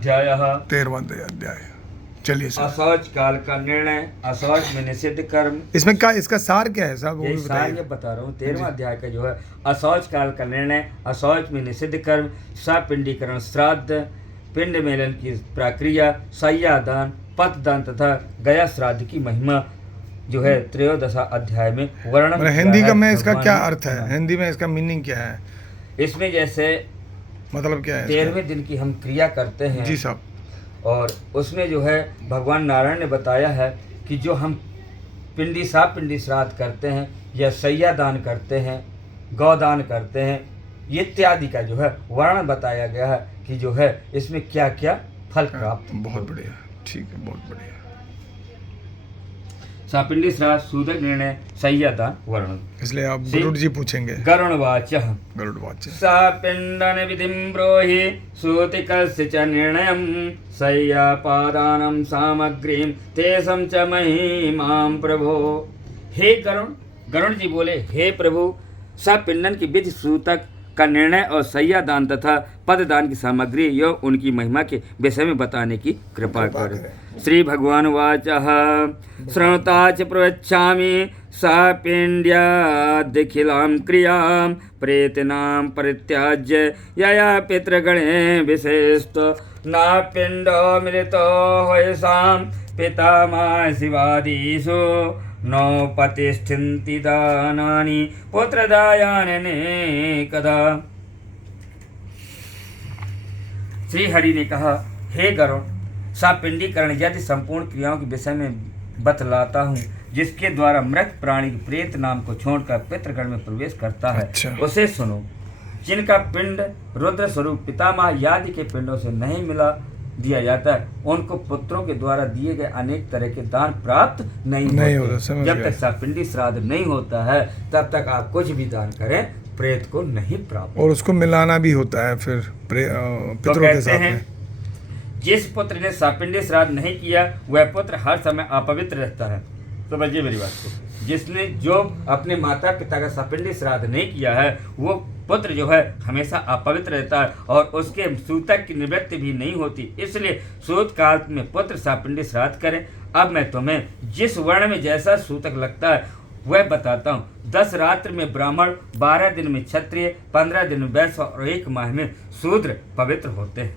अध्यायः। 13वां अध्याय। चलिए सर। अशौच काल का निर्णय, अशौच में निषिद्ध कर्म। इसमें क्या, इसका सार क्या है साहब, वो ये भी सार ये बताइए। बता रहा हूँ 13वां अध्याय का जो है अशौच काल का निर्णय, अशौच में निषिद्ध कर्म, सपिंडीकरण, श्राद्ध, पिंड मेलन की प्रक्रिया, शय्यादान, पतदान तथा गया श्राद्ध की महिमा जो है 13वां अध्याय में वर्णन मतलब किया हिंदी है का में इसका भगवान क्या ने। अर्थ है, हिंदी में इसका मीनिंग क्या है, इसमें जैसे मतलब क्या है 13वें दिन की हम क्रिया करते हैं जी साहब, और उसमें जो है भगवान नारायण ने बताया है कि जो हम पिंडी श्राद्ध करते हैं या शैया दान करते हैं, गौदान करते हैं, ये इत्यादि का जो है वर्णन बताया गया है कि जो है इसमें क्या क्या फल प्राप्त। बहुत बढ़िया, ठीक है, बहुत बढ़िया। सापिंडी श्राद्ध, सूदक निर्णय, शैया दान वर्णन। इसलिए आप गरुड़ जी पूछेंगे। गरुणवाच्यः गरुड़वाच्य। सापिंडन विधिं ब्रूहि सूतिकस्य च निर्णयं शय्यापादानं सामग्रीं तेषं च महिमां प्रभो। हे गरुण जी बोले, हे प्रभु, सापिंडन की विधि, सूतक का निर्णय और शय्या दान तथा पददान की सामग्री एवं उनकी महिमा के विषय में बताने की कृपा करें। श्री भगवान वाचः श्रवता च प्रवक्ष्यामि सापिंड्यादखिलां क्रियां प्रेतिनां परित्याज्य यया पितृगणे विशेषत नापिंडो मिलितो ह्यसां पितामह शिवादिषु नौपतिष्ठन्ति दानानि पुत्रदायानने कदा। श्री हरि ने कहा, हे गरुड़, सापिंडीकरण यदि संपूर्ण क्रियाओं के विषय में बतलाता हूँ जिसके द्वारा मृत प्राणी प्रेत नाम को छोड़कर पितृगण में प्रवेश करता है। अच्छा। उसे सुनो। जिनका पिंड रुद्र स्वरूप पितामह आदि के पिंडों से नहीं मिला दिया जाता है, उनको पुत्रों के द्वारा दिए गए अनेक तरह के दान प्राप्त नहीं होते। जब तक सापिंडी श्राद्ध नहीं होता है तब तक आप कुछ भी दान करें प्रेत को नहीं प्राप्त, और उसको मिलाना भी होता है फिर पितरों के साथ में। जिस पुत्र ने सापिंडी श्राद्ध नहीं किया वह पुत्र हर समय अपवित्र रहता है। समझिए मेरी बात को। जिसने जो अपने माता पिता का सापिंडी श्राद्ध नहीं किया है वो पुत्र जो है हमेशा अपवित्र रहता है और उसके सूतक की निवृत्ति भी नहीं होती। इसलिए सूत काल में पुत्र सापिंडी श्राद्ध करें। अब मैं तुम्हें जिस वर्ण में जैसा सूतक लगता है वह बताता हूँ। 10 रात्र में ब्राह्मण, 12 दिन में क्षत्रिय, 15 दिन में वैश्य और 1 माह में शूद्र पवित्र होते हैं।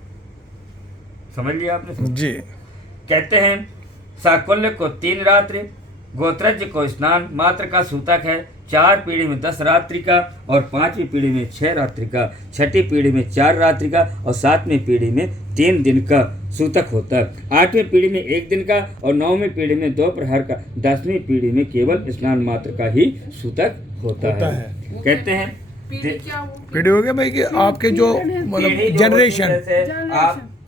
समझ लिया आपने जी। कहते हैं साकुल्य को 3 रात्रि, गोत्रज को स्नान मात्र का सूतक है, 4 पीढ़ी में 10 रात्रि का और 5वीं पीढ़ी में 6 रात्रि का, 6ठी पीढ़ी में 4 रात्रि का और 7वीं पीढ़ी में 3 दिन का सूतक होता है। 8वीं पीढ़ी में 1 दिन का और 9वीं पीढ़ी में 2 प्रहर का, 10वीं पीढ़ी में केवल स्नान मात्र का ही सूतक होता है। कहते हैं पीढ़ी हो गया भाई कि आपके जो मतलब जनरेशन,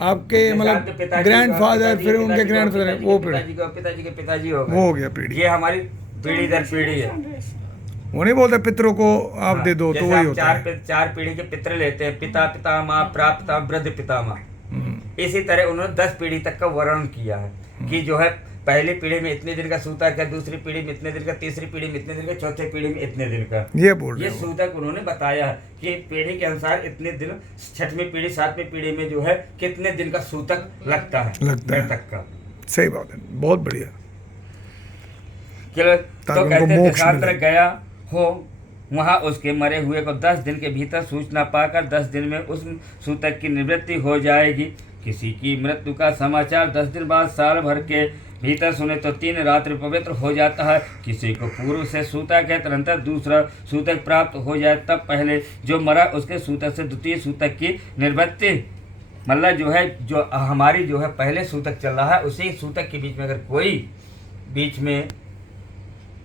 आपके मतलब ग्रैंडफादर, फिर उनके ग्रैंडफादर, वो पिताजी के पिताजी हो गए, वो हो गया पीढ़ी। ये हमारी पीढ़ी दर पीढ़ी है। वो नहीं बोलते पितरों को आप दे दो तो वही होता है। 4 पीढ़ी के पितर लेते हैं, पिता पितामह, प्रापिता, वृद्ध पितामह। इसी तरह उन्होंने 10 पीढ़ी तक का वर्णन किया है कि जो है पहली पीढ़ी में इतने दिन का सूतक है, दूसरी पीढ़ी में इतने दिन का, तीसरी पीढ़ी में इतने दिन का, चौथी पीढ़ी में इतने दिन का। ये सूतक उन्होंने बताया है कि पीढ़ी के अनुसार इतने दिन, 6वीं पीढ़ी 7वीं पीढ़ी में जो है कितने दिन का सूतक लगता है तक का। सही बात है, बहुत बढ़िया। तो कहते देशांतर गया हो, वहाँ उसके मरे हुए को 10 दिन के भीतर सूचना पाकर 10 दिन में उस सूतक की निवृत्ति हो जाएगी। किसी की मृत्यु का समाचार 10 दिन बाद साल भर के भीतर सुने तो 3 रात्रि पवित्र हो जाता है। किसी को पूर्व से सूतक है तुरंत दूसरा सूतक प्राप्त हो जाए तब पहले जो मरा उसके सूतक से द्वितीय सूतक की निवृत्ति, मतलब जो है जो हमारी जो है पहले सूतक चल रहा है उसी सूतक के बीच में अगर कोई बीच में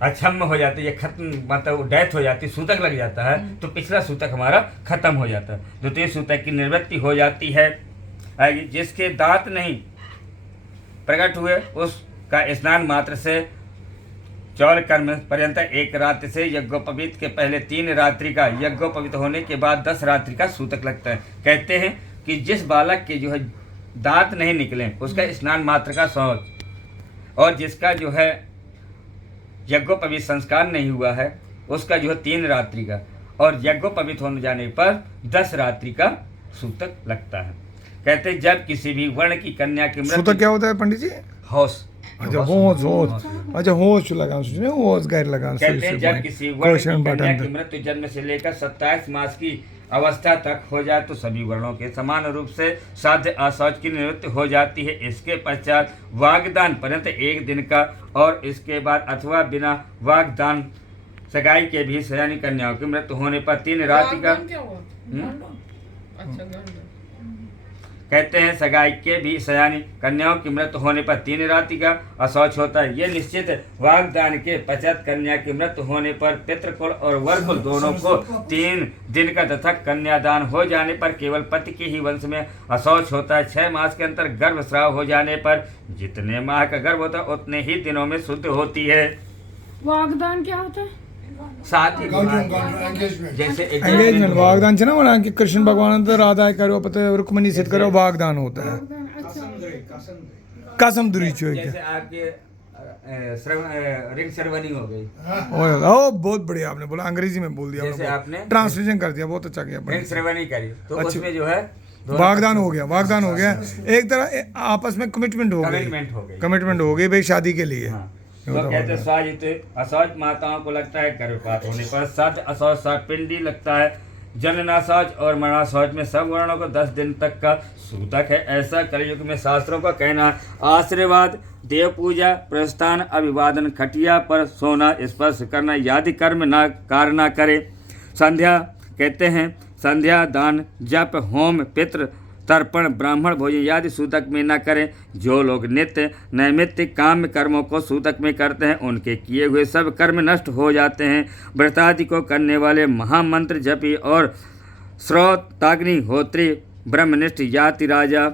अक्षम्य हो जाती है, खत्म मतलब डेथ हो जाती, सूतक लग जाता है तो पिछला सूतक हमारा खत्म हो जाता है, द्वितीय सूतक की निवृत्ति हो जाती है। जिसके दांत नहीं प्रकट हुए उसका स्नान मात्र से चौल कर्म पर्यंत 1 रात्रि से यज्ञोपवीत के पहले 3 रात्रि का, यज्ञोपवीत होने के बाद 10 रात्रि का सूतक लगता है। कहते हैं कि जिस बालक के जो है दांत नहीं निकले उसका स्नान मात्र का शौच, और जिसका जो है यज्ञोपवीत संस्कार नहीं हुआ है उसका जो है 3 रात्रि का, और यज्ञोपवीत होने जाने पर 10 रात्रि का सूतक लगता है। कहते जब किसी भी वर्ण की कन्या की सूतक मृत्यु क्या होता है पंडित जी? होश अच्छा होश अच्छा होश लगा सोच रहे होश गैर लगा कहते हैं जब किसी वर्ण की कन्या की मृत्यु जन्म से लेकर 27 मास की अवस्था तक हो जाए तो सभी वर्णों के समान रूप से साध्य अशौच की निवृत्ति हो जाती है। इसके पश्चात वागदान पर्यंत 1 दिन का और इसके बाद अथवा बिना वागदान सगाई के भी सयानी कन्याओं की मृत्यु होने पर 3 रात्रि का कहते हैं सगाई के भी सयानी कन्याओं की मृत्यु होने पर 3 रात्रि का अशौच होता है। ये निश्चित वागदान के पश्चात कन्या की मृत्यु होने पर पितृकुल और वरकुल दोनों को 3 दिन का तथा कन्यादान हो जाने पर केवल पति के ही वंश में अशौच होता है। 6 मास के अंतर गर्भस्राव हो जाने पर जितने माह का गर्भ होता है उतने ही दिनों में शुद्ध होती है। वागदान क्या होता है? साथ ही जैसे एंगेजमेंट वागदान છે ને ઓલા કે કૃષ્ણ ભગવાન તો રાધા કર્યો પછી रुक्मिणी से करो वागदान होता है कसम दुरी छो जैसे आपके रिंग सेरेमनी हो गई। ओ बहुत बढ़िया आपने बोला अंग्रेजी में बोल दिया जैसे आपने ट्रांसलेशन कर दिया बहुत अच्छा किया रिंग सेरेमनी करी तो उसमें जो है वागदान हो गया एक तरह आपस में कमिटमेंट हो गई भाई शादी के लिए। तो कहते स्वाजित अशौच माताओं को लगता है गर्भपात होने पर साध्य अशौच पिंडी लगता है। जननाशौच और मरणाशौच में सब वर्णों को 10 दिन तक का सूतक है। ऐसा कलयुग में शास्त्रों का कहना है। आशीर्वाद देव पूजा प्रस्थान अभिवादन खटिया पर सोना स्पर्श करना यादि कर्म ना कार्य ना करे। संध्या कहते हैं संध्या दान जप होम पितृ तर्पण ब्राह्मण भोजन आदि सूतक में न करें। जो लोग नित्य नैमित्तिक काम कर्मों को सूतक में करते हैं उनके किए हुए सब कर्म नष्ट हो जाते हैं। व्रतादि को करने वाले महामंत्र जपी और श्रोताग्नि होत्री ब्रह्मनिष्ठ याति राजा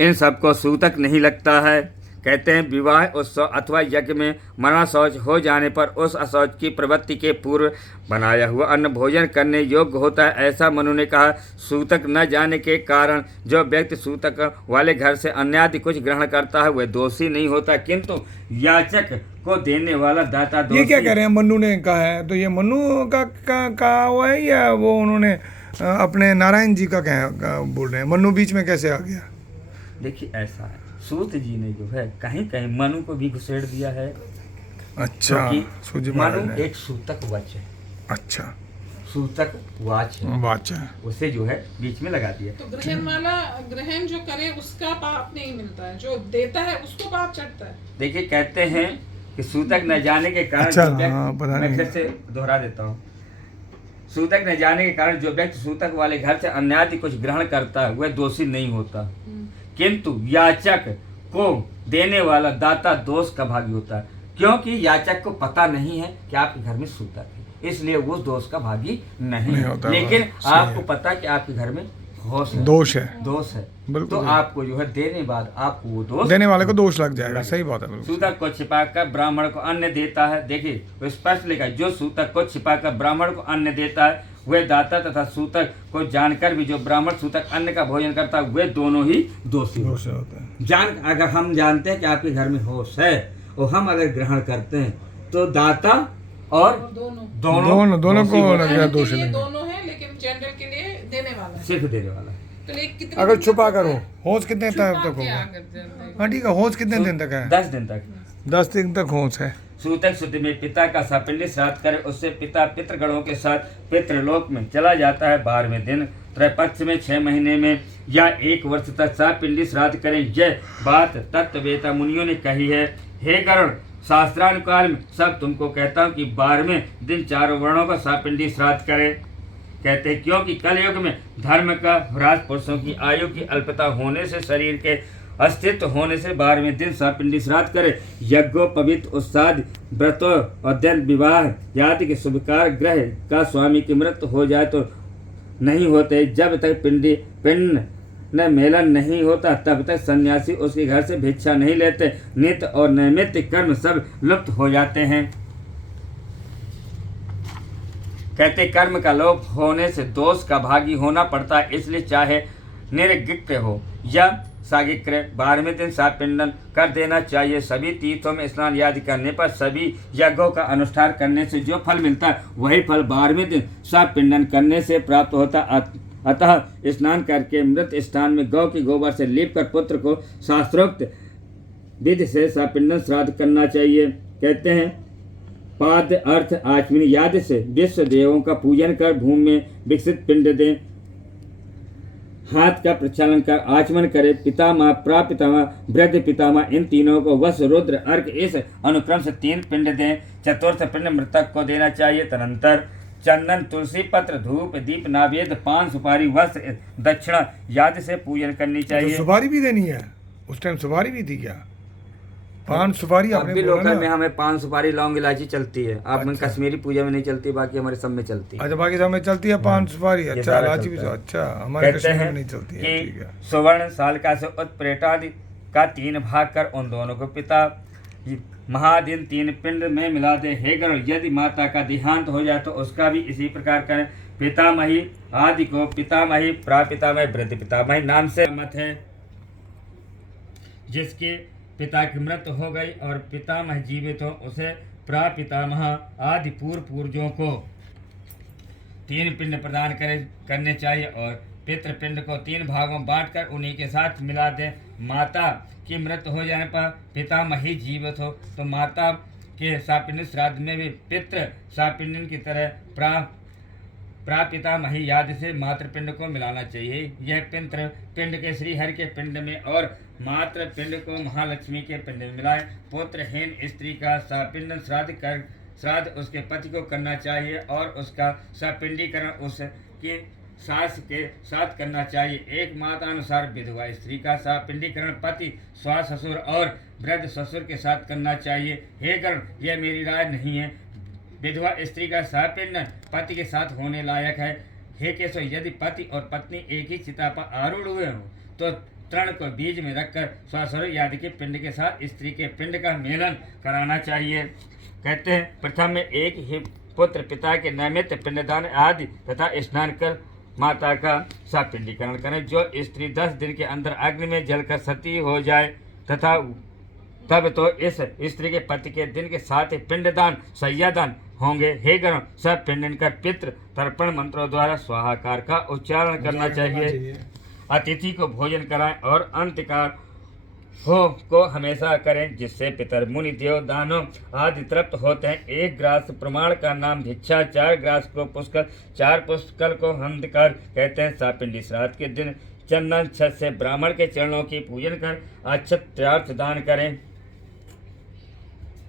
इन सबको सूतक नहीं लगता है। कहते हैं विवाह उत्सव अथवा यज्ञ में मरणाशौच हो जाने पर उस अशौच की प्रवृत्ति के पूर्व बनाया हुआ अन्न भोजन करने योग्य होता है। ऐसा मनु ने कहा। सूतक न जाने के कारण जो व्यक्ति सूतक वाले घर से अन्यादि कुछ ग्रहण करता है वह दोषी नहीं होता, किंतु याचक को देने वाला दाता दोषी। ये क्या कह रहे हैं मनु ने कहा है? तो ये मनु का कहा हुआ है या वो उन्होंने अपने नारायण जी का बोल रहे हैं? मनु बीच में कैसे आ गया? देखिए ऐसा है सूत जी ने जो है कहीं कहीं मनु को भी घुसेड़ दिया है। अच्छा मनु एक सूतक वाच है। अच्छा सूतक वाच है उसे जो है बीच में लगा दिया। तो ग्रहण वाला ग्रहण जो करे उसका पाप नहीं मिलता है, जो देता है उसको पाप चढ़ता है। देखिए कहते हैं कि सूतक न जाने के कारण अच्छा, मैं फिर से दोहरा देता हूँ। सूतक न जाने के कारण जो व्यक्ति सूतक वाले घर से अन्यादि कुछ ग्रहण करता है वह दोषी नहीं होता, किंतु याचक को देने वाला दाता दोष का भागी होता है। क्योंकि याचक को पता नहीं है कि आपके घर में सूतक है, इसलिए वो दोष का भागी नहीं होता। लेकिन आपको पता है कि आपके घर में दोष है तो आपको जो है देने बाद आपको वो दोष देने वाले को दोष लग जाएगा। सही बात है। सूतक को छिपाकर ब्राह्मण को अन्न देता है। देखिए वो स्पष्ट लिखा है, जो सूतक को छिपाकर ब्राह्मण को अन्न देता है वह दाता तथा सूतक को जानकर भी जो ब्राह्मण सूतक अन्न का भोजन करता है वे दोनों ही दोषी होते हैं। अगर हम जानते हैं कि आपके घर में होश है और हम अगर ग्रहण करते हैं तो दाता और दोनों को लग गया दोष। दोनों है लेकिन जनरल के लिए देने वाला सिर्फ देने वाला। तो अगर छुपा करो होश कितने तक होगा? हाँ ठीक है, होश कितने दिन तक है? 10 दिन तक। 10 दिन तक होश है। सूतक शुद्धि में पिता का सापिंडी श्राद्ध करे, उससे पिता पितृगणों के साथ पितृलोक में चला जाता है। 12वें दिन त्रैपक्ष में 6 महीने में या 1 वर्ष तक सापिंडी श्राद्ध करें। यह बात तत्ववेता मुनियों ने कही है। हे गरुड़, शास्त्रानुसार में सब तुमको कहता हूँ कि 12वें दिन 4 वर्णों का सापिंडी श्राद्ध करे। कहते हैं क्योंकि कलयुग में धर्म का ह्रास, पुरुषों की आयु की अल्पता होने से, शरीर के अस्तित्व होने से 12वें दिन सापिंडी श्राद्ध करे। यज्ञो पवित्र उत्साद व्रतो अध्ययन विवाह आदि के शुभकार ग्रह का स्वामी की मृत्यु हो जाए तो नहीं होते। जब तक पिंड न मेलन नहीं होता तब तक सन्यासी उसके घर से भिक्षा नहीं लेते। नित्य और नैमित्तिक कर्म सब लुप्त हो जाते हैं। कहते कर्म का लोप होने से दोष का भागी होना पड़ता है, इसलिए चाहे निर्गिक्र हो या सागिक्र 12वें दिन सापिंडन कर देना चाहिए। सभी तीर्थों में स्नान आदि करने पर, सभी यज्ञों का अनुष्ठान करने से जो फल मिलता है वही फल 12वें दिन सापिंडन करने से प्राप्त होता है। अतः स्नान करके मृत स्थान में गौ के गोबर से लीप कर पुत्र को शास्त्रोक्त विधि से सपिंडन श्राद्ध करना चाहिए। कहते हैं पाद अर्थ आचमनी याद से विश्व देवों का पूजन कर भूमि में विकसित पिंड दें। हाथ का प्रक्षालन कर आचमन करे। पितामह, प्रापितामह, वृद्ध पितामह, इन तीनों को वस, रुद्र, अर्घ इस अनुक्रम से 3 पिंड दें। चतुर्थ पिंड मृतक को देना चाहिए। तदनंतर चंदन, तुलसी पत्र, धूप, दीप, नावेद, पान, सुपारी, वस्त्र, दक्षिणा याद से पूजन करनी चाहिए। तो सुपारी भी देनी है? उस टाइम सुपारी भी थी क्या? पान सुपारी आपने अभी बोला लोकल ना? में हमें पान सुपारी लौंग इलायची चलती है। आप में अच्छा। कश्मीरी पूजा में नहीं चलती, बाकी हमारे सब में चलती है। अच्छा, बाकी सब में चलती है पान सुपारी। अच्छा, सारा इलायची भी चलता है। अच्छा, हमारे कहते कश्मीर में हैं नहीं चलती है। ठीक कि है। सुवर्ण सालका से उत्प्रेटादि का 3 भाग कर उन दोनों को पिता महादिन 3 पिंड में मिला दे। हे गरुड़, यदि माता का देहांत हो जाए तो उसका भी इसी प्रकार करें। पितामही आदि को पितामही, प्रापितामह, वृद्ध पितामही नाम से मत है। जिसके पिता की मृत्यु हो गई और पितामह जीवित हो उसे प्रापितामह आदि पूर्व पूर्वजों को 3 पिंड प्रदान करने चाहिए और पितृपिंड को 3 भागों में बांटकर उन्हीं के साथ मिला दें। माता की मृत्यु हो जाने पर पितामही जीवित हो तो माता के सापिंड श्राद्ध में भी पितृ सापिंड की तरह प्रापितामही याद से मातृपिंड को मिलाना चाहिए। यह पितृ पिंड के श्री हरि के पिंड में और मातृ पिंड को महालक्ष्मी के पिंड में मिलाएं। पुत्रहीन स्त्री का सापिंड श्राद्ध उसके पति को करना चाहिए और उसका सपिंडीकरण उसकी सास के साथ करना चाहिए। एक मातानुसार विधवा स्त्री का सपिंडीकरण पति, स्वास ससुर और वृद्ध ससुर के साथ करना चाहिए। हे गरुड़, यह मेरी राय नहीं है। विधवा स्त्री का सपिंड पति के साथ होने लायक है। हे केशव, यदि पति और पत्नी एक ही चिता पर आरूढ़ हुए हों तो तृण को बीज में रखकर स्वासुर आदि के पिंड के साथ स्त्री के पिंड का मेलन कराना चाहिए। कहते हैं प्रथम में एक ही पुत्र पिता के नैमित्त पिंडदान आदि तथा स्नान कर माता का सपिंडीकरण करें। जो स्त्री 10 दिन के अंदर अग्नि में जलकर सती हो जाए तथा तब तो इस स्त्री के पति के दिन के साथ ही पिंडदान सय्यादान होंगे। हे गरुड़, सब पिंडन कर पितृ तर्पण मंत्रों द्वारा स्वाहाकार का उच्चारण करना चाहिए। अतिथि को भोजन कराएं और अंत्यकाल को हमेशा करें जिससे पितर मुनि देव दानव आदि तृप्त होते हैं। 1 ग्रास प्रमाण का नाम भिक्षा, 4 ग्रास को पुष्कर, 4 पुष्कर को हंतकर। कहते हैं सापिंडी श्राद्ध के दिन चंदन छत से ब्राह्मण के चरणों की पूजन कर अक्षत तीर्थ दान करें।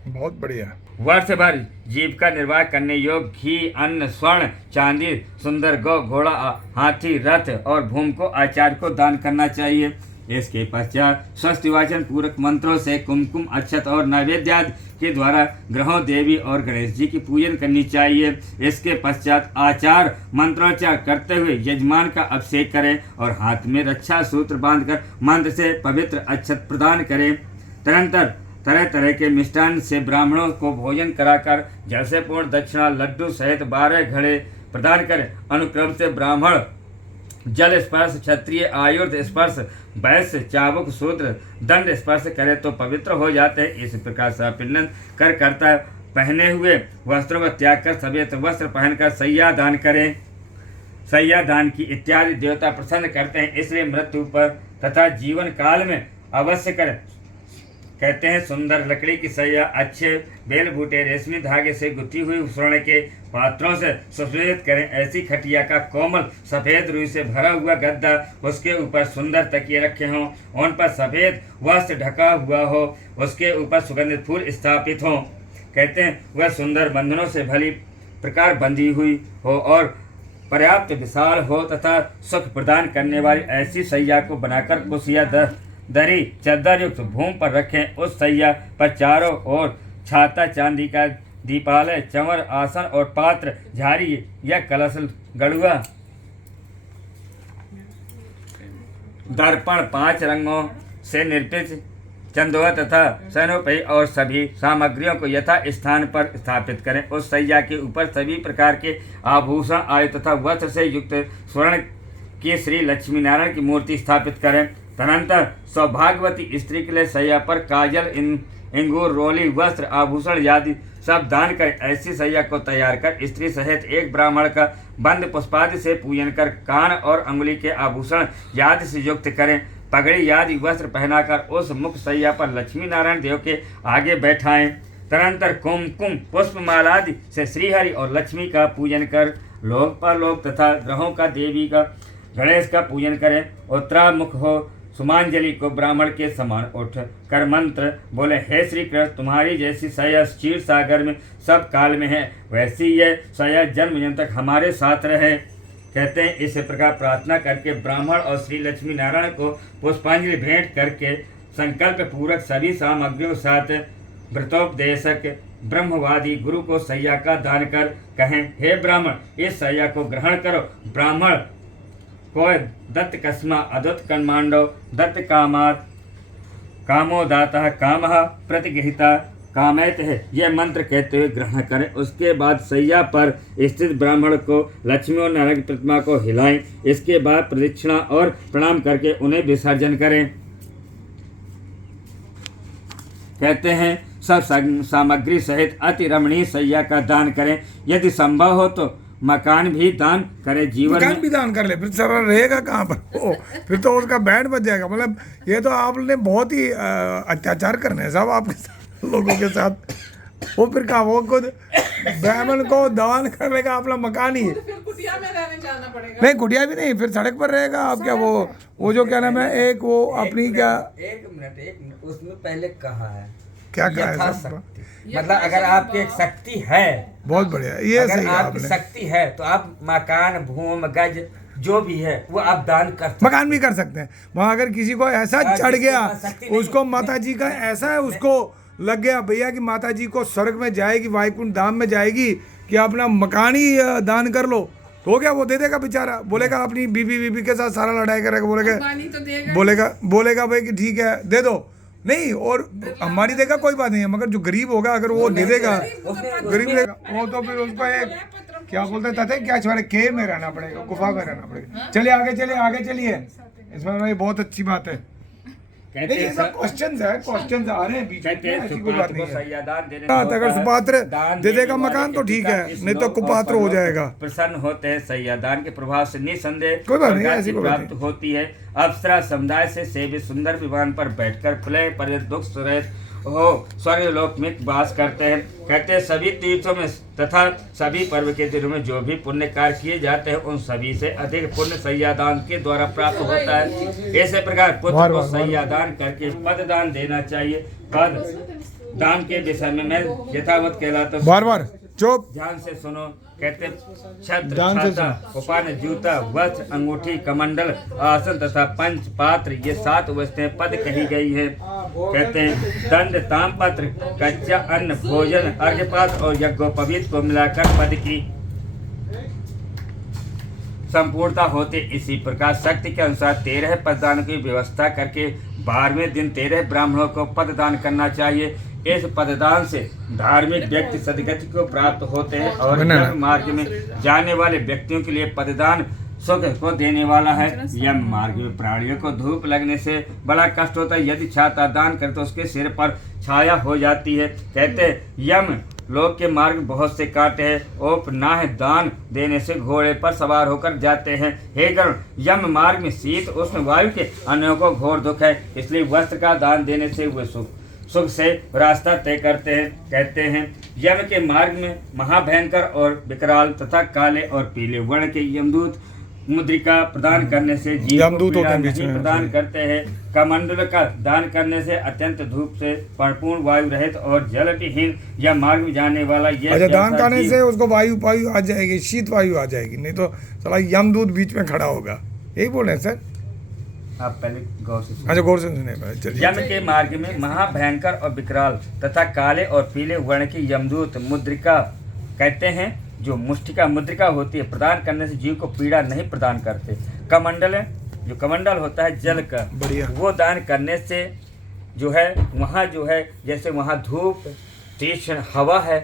बहुत बढ़िया। वर्ष भर जीविका निर्वाह करने योग्य घी, अन्न, स्वर्ण, चांदी, सुंदर गौ, घोड़ा, हाथी, रथ और भूमि को आचार्य को दान करना चाहिए। इसके पश्चात स्वस्ति वाचन पूरक मंत्रों से कुमकुम, अक्षत और नैवेद्यादि के द्वारा ग्रहों, देवी और गणेश जी की पूजन करनी चाहिए। इसके पश्चात आचार मंत्रोच्चार करते हुए यजमान का अभिषेक करें और हाथ में रक्षा सूत्र बांधकर मंत्र से पवित्र अक्षत प्रदान करें। तदनंतर तरह तरह के मिष्टान से ब्राह्मणों को भोजन कराकर जल से पूर्ण दक्षिणा, लड्डू सहित 12 घड़े प्रदान करें। अनुक्रम से ब्राह्मण जल स्पर्श, क्षत्रिय आयुर्ध स्पर्श, वैश्य चाबुक, शूद्र दंड स्पर्श करे तो पवित्र हो जाते हैं। इस प्रकार सपिंडन कर कर्ता पहने हुए वस्त्रों का त्याग कर सफेद वस्त्र पहनकर सैया दान करें। सैया दान की इत्यादि देवता प्रसन्न करते हैं, इसलिए मृत्यु पर तथा जीवन काल में अवश्य करें। कहते हैं सुंदर लकड़ी की सैया, अच्छे बेल बूटे, रेशमी धागे से गुथी हुई स्वर्ण के पात्रों से सुशोभित करें। ऐसी खटिया का कोमल सफेद रुई से भरा हुआ गद्दा, उसके ऊपर सुंदर तकिए रखे हों, उन पर सफेद वस्त्र ढका हुआ हो, उसके ऊपर सुगंधित फूल स्थापित हों। कहते हैं वह सुंदर बंधनों से भली प्रकार बंधी हुई हो और पर्याप्त विशाल हो तथा सुख प्रदान करने वाली ऐसी सैया को बनाकर कुसिया दरी चादर युक्त भूमि पर रखें। उस सैया पर चारों ओर छाता, चांदी का दीपालय, चंवर, आसन और पात्र, झाड़ी या कलश, गड़ुआ, दर्पण, 5 रंगों से निर्मित चंदुआ तथा सैनोपय और सभी सामग्रियों को यथा स्थान पर स्थापित करें। उस सैया के ऊपर सभी प्रकार के आभूषण, आयु तथा वस्त्र से युक्त स्वर्ण की श्री लक्ष्मी नारायण की मूर्ति स्थापित करें। तदनंतर सौभाग्यवती स्त्री के लिए सैया पर काजल, इंगूर, रोली, वस्त्र, आभूषण आदि सब दान करें। ऐसी सैया को तैयार कर स्त्री सहित एक ब्राह्मण का बंद पुष्पादि से पूजन कर कान और अंगुली के आभूषण याद से युक्त करें। पगड़ी आदि वस्त्र पहनाकर उस मुख सैया पर लक्ष्मी नारायण देव के आगे बैठाएं। तदनंतर कुमकुम पुष्पमाला आदि से श्रीहरि और लक्ष्मी का पूजन कर लोक परलोक तथा ग्रहों का देवी का गणेश का पूजन करें। उत्तरामुख हो सुमांजलि को ब्राह्मण के समान उठ कर मंत्र बोले, हे श्री कृष्ण, तुम्हारी जैसी सया क्षीर सागर में सब काल में है, वैसी यह सया जन्म जन्म तक हमारे साथ रहे। कहते हैं इस प्रकार प्रार्थना करके ब्राह्मण और श्री लक्ष्मी नारायण को पुष्पांजलि भेंट करके संकल्प पूर्वक सभी सामग्रियों साथ व्रतोपदेशक ब्रह्मवादी गुरु को सैया का दान कर कहें, हे ब्राह्मण, इस सैया को ग्रहण करो। ब्राह्मण को दत्त कस्मा अदत्त कर्मांडो दत्त कामात कामो दाता कामः प्रतिगृहीता कामयत है, यह मंत्र कहते हुए ग्रहण करें। उसके बाद सैया पर स्थित ब्राह्मण को लक्ष्मी और नारायण की प्रतिमा को हिलाएं। इसके बाद प्रदक्षिणा और प्रणाम करके उन्हें विसर्जन करें। कहते हैं सब सामग्री सहित अति रमणीय सैया का दान करें। यदि संभव हो तो मकान भी दान करे। जीवन मकान भी दान कर ले, फिर सारा रहेगा कहाँ पर वो, फिर तो उसका बैंड बच जाएगा। मतलब ये तो आपने बहुत ही अत्याचार करने हैं साहब आपके साथ, लोगों के साथ। वो फिर कहा वो खुद ब्राह्मण को दान करने का अपना मकान ही है। फिर कुटिया में रहने जाना पड़ेगा। नहीं कुटिया भी नहीं, फिर सड़क पर रहेगा। आप क्या वो जो क्या नाम है, एक वो अपनी क्या, एक मिनट उसमें पहले कहा है क्या कहा है सब? यथाशक्ति। मतलब अगर आपकी एक शक्ति है, बहुत बढ़िया, ये अगर सही कहा आपकी आपने। शक्ति है तो आप मकान भूमि गज जो भी है वो आप दान कर सकते मकान भी कर सकते हैं। वहाँ अगर किसी को ऐसा चढ़ गया, उसको माता जी का ऐसा है, उसको लग गया भैया कि माता जी को स्वर्ग में जाएगी, वायुकुंठ धाम में जाएगी, कि अपना मकान ही दान कर लो, तो क्या वो दे देगा बेचारा? बोलेगा अपनी बीबी के साथ सारा लड़ाई करेगा, बोलेगा भाई कि ठीक है दे दो, नहीं और हमारी देगा कोई बात नहीं है, मगर जो गरीब होगा अगर वो दे देगा, गरीब देगा वो तो फिर उसको एक क्या बोलते थे, क्या छोड़े केव में रहना पड़ेगा, गुफा में रहना पड़ेगा। चलिए आगे चलिए। इसमें भाई बहुत अच्छी बात है। कहते हैं क्वेश्चन आ रहे हैं बीच में, ऐसी कोई बात नहीं है। सैयादान देने हाँ, तो अगर सुपात्र दान दे देगा देने मकान तो वाले के ठीक पिता है, इस नहीं तो लोक और कुपात्र हो परलोक जाएगा। प्रसन्न होते हैं। सैयादान के प्रभाव से निसंदेह कोई बात नहीं, स्वर्ग ऐसी की कोई बात प्राप्त होती है। अप्सरा समुदाय से सेवित सुंदर विमान पर बैठकर खुले पर दुख सुरहित हो स्वर्ग लोक में वास करते हैं। कहते हैं सभी तीर्थों में तथा सभी पर्व के दिनों में जो भी पुण्य कार्य किए जाते हैं उन सभी से अधिक पुण्य सैयादान के द्वारा प्राप्त होता है। ऐसे प्रकार पुत्र को सैयादान करके पद दान देना चाहिए। पद दान के विषय में मैं यथावत कहलाता हूं। बार चुप, ध्यान से सुनो। कहते छत्र ध्यान से छाता उपान जूता वस्त्र अंगूठी कमंडल आसन तथा पंच पात्र ये 7 वस्तुएं पद कही गई है। कहते हैं दंड तामपत्र कच्चा अन्न भोजन अर्घ्यपात्र और यज्ञोपवीत को मिलाकर पद की संपूर्णता होते। इसी प्रकार शक्ति के अनुसार 13 पददान की व्यवस्था करके 12वें दिन 13 ब्राह्मणों को पददान करना चाहिए। इस पददान से धार्मिक व्यक्ति सदगति को प्राप्त होते हैं और यम मार्ग में जाने वाले व्यक्तियों के लिए पददान सुख को देने वाला है। यम मार्ग में प्राणियों को धूप लगने से बड़ा कष्ट होता है। यदि छाता दान करे तो उसके सिर पर छाया हो जाती है। कहते हैं यम लोक के मार्ग बहुत से काटे हैं। ओपनाह दान देने से घोड़े पर सवार होकर जाते हैं। हे गरुण, यम मार्ग में शीत उष्ण वायु के अन्यों को घोर दुख है, इसलिए वस्त्र का दान देने से वे सुख से रास्ता तय करते हैं। कहते हैं यम के मार्ग में महाभयंकर और विकराल तथा काले और पीले वर्ण के यमदूत मुद्रिका प्रदान करने से जीव को पीड़ा नहीं प्रदान करते हैं। कमंडल का दान करने से अत्यंत धूप से परिपूर्ण वायु रहित और जल विहीन या मार्ग में जाने वाला यह दान करने से उसको वायु आ जाएगी, शीत वायु आ जाएगी, नहीं तो साला यमदूत बीच में खड़ा होगा। यही बोल रहे हैं सर, आप पहले गौर से अच्छा गौर से सुने। यम के मार्ग में महाभयंकर और विकराल तथा काले और पीले वर्ण की यमदूत मुद्रिका कहते हैं जो मुष्टिका मुद्रिका होती है प्रदान करने से जीव को पीड़ा नहीं प्रदान करते। कमंडल जो कमंडल होता है जल का, वो दान करने से जो है वहाँ जो है जैसे वहाँ धूप तीक्ष्ण हवा है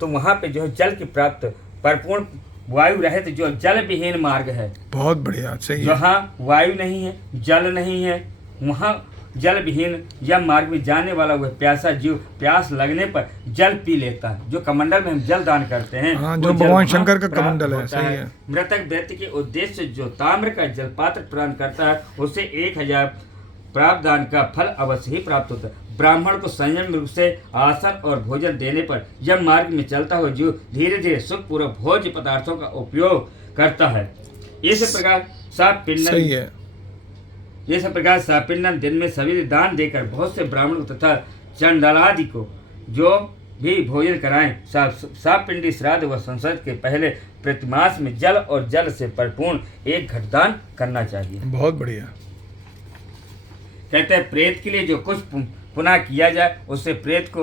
तो वहाँ पे जो है जल की प्राप्त परिपूर्ण वायु रहित जो जल विहीन मार्ग है। बहुत बढ़िया, सही है। जहाँ वायु नहीं है जल नहीं है वहाँ जल विहीन यम मार्ग में जाने वाला वह प्यासा जीव प्यास लगने पर जल पी लेता है। जो कमंडल में हम जल दान करते हैं, हाँ, वो जो जल भगवान वहाँ शंकर का प्राप्त कमंडल है, होता सही है। मृतक व्यक्ति के उद्देश्य से जो ताम्र का जल पात्र प्रदान करता है उसे 1000 प्राप्त दान का फल अवश्य ही प्राप्त होता है। ब्राह्मण को संयम रूप से आसन और भोजन देने पर यम मार्ग में चलता हुआ जीव धीरे धीरे सुखपूर्वक भोज्य पदार्थों का उपयोग करता है। इस प्रकार सही है। इस प्रकार सापिंडम दिन में सभी दान देकर बहुत से ब्राह्मणों तथा चंडालादि को जो भी भोजन कराएं। सापिंडी श्राद्ध व संसद के पहले प्रतिमास में जल और जल से परिपूर्ण 1 घट दान करना चाहिए। बहुत बढ़िया। कहते हैं प्रेत के लिए जो कुछ पुनः किया जाए उससे प्रेत को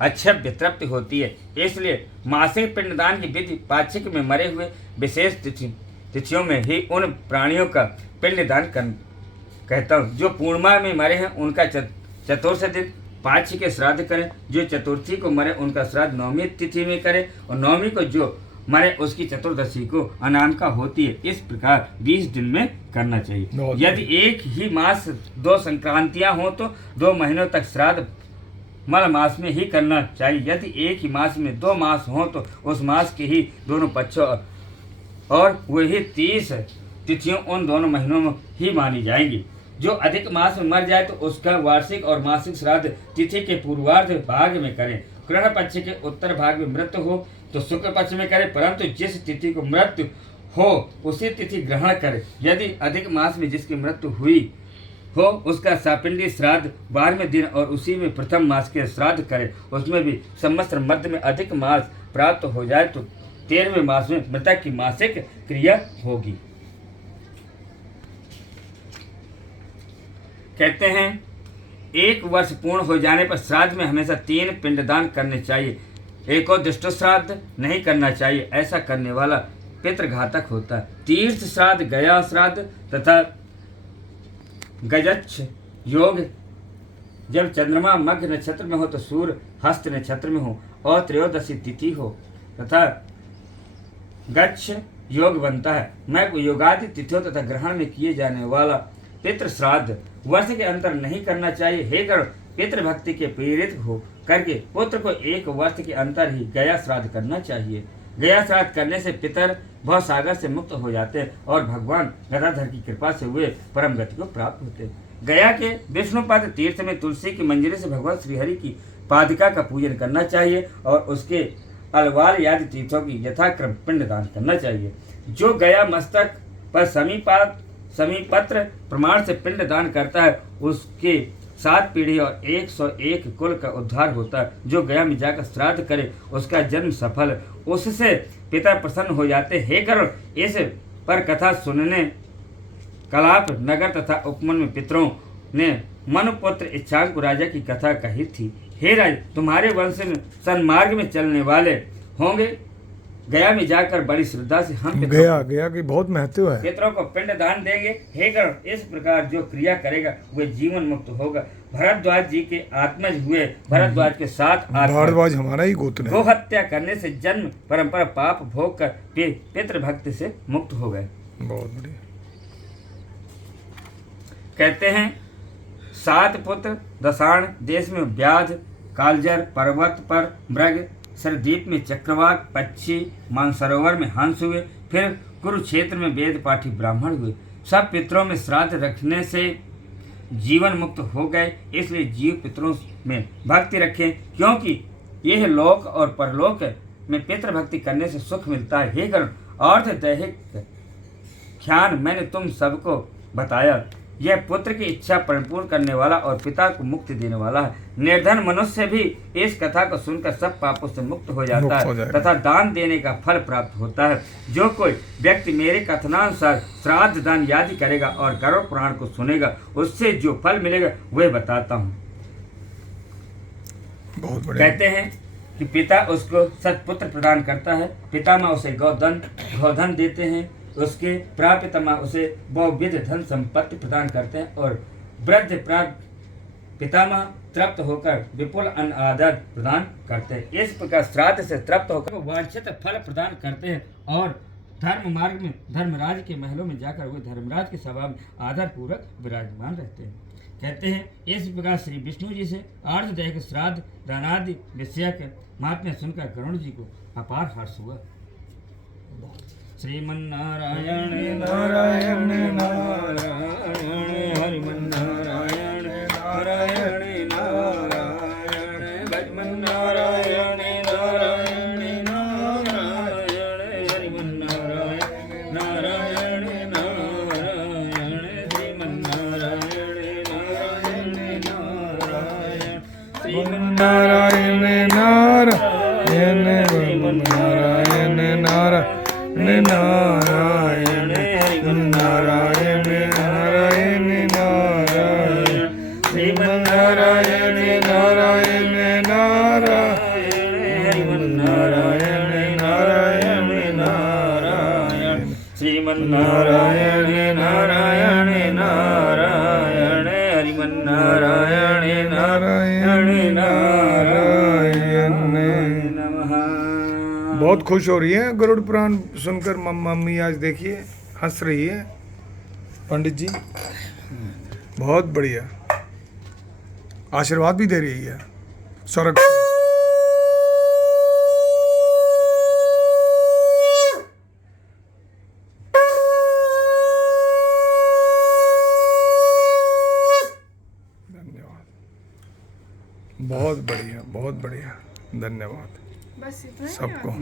अक्षय तृप्ति होती है। इसलिए मासिक पिंडदान की विधि पाक्षिक में मरे हुए विशेष तिथियों में ही उन प्राणियों का पिंडदान कहता हूँ। जो पूर्णिमा में मरे हैं उनका चतुर्थ दिन पाक्षिक के श्राद्ध करें। जो चतुर्थी को मरे उनका श्राद्ध नवमी तिथि में करें और नवमी को जो मरे उसकी चतुर्दशी को अनामिका होती है। इस प्रकार 20 दिन में करना चाहिए। यदि एक ही मास 2 संक्रांतियां हो तो 2 महीनों तक श्राद्ध मल मास में ही करना चाहिए। यदि एक ही मास में 2 मास हो तो उस मास के ही दोनों पक्षों और वही 30 तिथियों उन दोनों महीनों में ही मानी जाएंगी। जो अधिक मास में मर जाए तो उसका वार्षिक और मासिक श्राद्ध तिथि के पूर्वार्ध भाग में करें। कृष्ण पक्ष के उत्तर भाग में मृत्यु हो तो शुक्ल पक्ष में करें, परंतु जिस तिथि को मृत्यु हो उसी तिथि ग्रहण करें। यदि अधिक मास में जिसकी मृत्यु हुई हो उसका सापिंडी श्राद्ध 12वें दिन और उसी में प्रथम मास के श्राद्ध करें। उसमें भी संवत्सर मध्य में अधिक मास प्राप्त हो जाए तो 13वें मास में मृतक की मासिक क्रिया होगी। कहते हैं 1 वर्ष पूर्ण हो जाने पर श्राद्ध में हमेशा 3 पिंडदान करने चाहिए। एक और दुष्ट श्राद्ध नहीं करना चाहिए, ऐसा करने वाला पितृघातक होता है। तीर्थ श्राद्ध, गया श्राद्ध तथा गजच्छ योग जब चंद्रमा मघ नक्षत्र में हो तो सूर्य हस्त नक्षत्र में हो और त्रयोदशी तिथि हो तथा गच्छ योग बनता है। मैं योगादि तिथियों तथा ग्रहण में किए जाने वाला पितृ श्राद्ध वर्ष के अंतर नहीं करना चाहिए। हे गण पितृभक्ति के प्रेरित हो करके पुत्र को 1 वर्ष के अंतर ही गया श्राद्ध करना चाहिए। गया श्राद्ध करने से पितर भव सागर से मुक्त हो जाते हैं और भगवान गदाधर की कृपा से हुए परम गति को प्राप्त होते हैं। गया के विष्णुपद तीर्थ में तुलसी की मंजरी से भगवान श्रीहरि की पादिका का पूजन करना चाहिए और उसके अलवाल आदि तीर्थों की यथाक्रम पिंडदान करना चाहिए। जो गया मस्तक पर समीपत्र प्रमाण से पिंड दान करता है उसके 7 पीढ़ी और 101 कुल का उद्धार होता है। जो गया में जाकर श्राद्ध करे उसका जन्म सफल, उससे पिता प्रसन्न हो जाते। हे करुण इस पर कथा सुनने कलाप नगर तथा उपमन में पितरों ने मनुपुत्र इच्छांकु राजा की कथा कही थी। हे राज तुम्हारे वंश में सन्मार्ग में चलने वाले होंगे। गया में जाकर बड़ी श्रद्धा से हम गया की बहुत महत्व है। पितरों को पिंड दान देंगे। हे गरुण इस प्रकार जो क्रिया करेगा वह जीवन मुक्त होगा। भरद्वाज जी के आत्मज हुए भरद्वाज के 7 भारद्वाज हमारा ही गोत्र है। गो हत्या करने से जन्म परंपरा पाप भोग कर पितृभक्ति से मुक्त हो गए। बहुत बढ़िया। कहते हैं 7 पुत्र दशाण देश में व्याध कालजर पर्वत पर मृग सरदीप में चक्रवाक पक्षी मानसरोवर में हंस हुए। फिर कुरुक्षेत्र में वेद पाठी ब्राह्मण हुए। सब पितरों में श्राद्ध रखने से जीवन मुक्त हो गए। इसलिए जीव पितरों में भक्ति रखें क्योंकि यह लोक और परलोक में पितृ भक्ति करने से सुख मिलता है। हे गरुण अर्थ दैहिक ख्यान मैंने तुम सबको बताया। यह पुत्र की इच्छा परिपूर्ण करने वाला और पिता को मुक्ति देने वाला है। निर्धन मनुष्य भी इस कथा को सुनकर सब पापों से मुक्त हो जाता है तथा दान देने का फल प्राप्त होता है। जो कोई व्यक्ति मेरे कथनानुसार श्राद्ध दान आदि करेगा और गरुड़ पुराण को सुनेगा उससे जो फल मिलेगा वह बताता हूँ। कहते हैं कि पिता उसको सत्पुत्र प्रदान करता है। पितामह उसे गौधन देते हैं। उसके प्रापितामह उसे बहुविध धन संपत्ति प्रदान करते हैं और वृद्ध पितामह तृप्त होकर विपुल अन्न आदर प्रदान करते हैं। इस प्रकार श्राद्ध से तृप्त होकर वांछित फल प्रदान करते हैं और धर्म मार्ग में धर्मराज के महलों में जाकर वे धर्मराज की सभा में आदर पूर्वक विराजमान रहते हैं। कहते हैं इस प्रकार श्री विष्णु जी से आर्धदैहिक श्राद्ध दानादि विषयक महात्म्य सुनकर गरुड़ जी को अपार हर्ष हुआ। श्रीमन्नारायण नारायण नारायण हरिमन्नारायण नारायण नारायण भजमन्नारायण नारायण नारायण हरिमन्नारायण नारायण नारायण श्रीमन्नारायण नारायण नारायण श्रीमन्नारायण नारायण नारायण नारायण नारायण नारायण नारायण नारायण श्रीमन्नारायण नारायण नारायण नारायण नारायण नारायण श्रीमन्नारायण नारायण नारायण हरिमन्नारायण नारायण नारायण नमः। बहुत खुश हो रही है गरुड़ पुराण सुनकर मम्मी। आज देखिए हंस रही है पंडित जी, बहुत बढ़िया आशीर्वाद भी दे रही है स्वर्ग से। धन्यवाद, बहुत बढ़िया बहुत बढ़िया, धन्यवाद बस इतना ही सबको।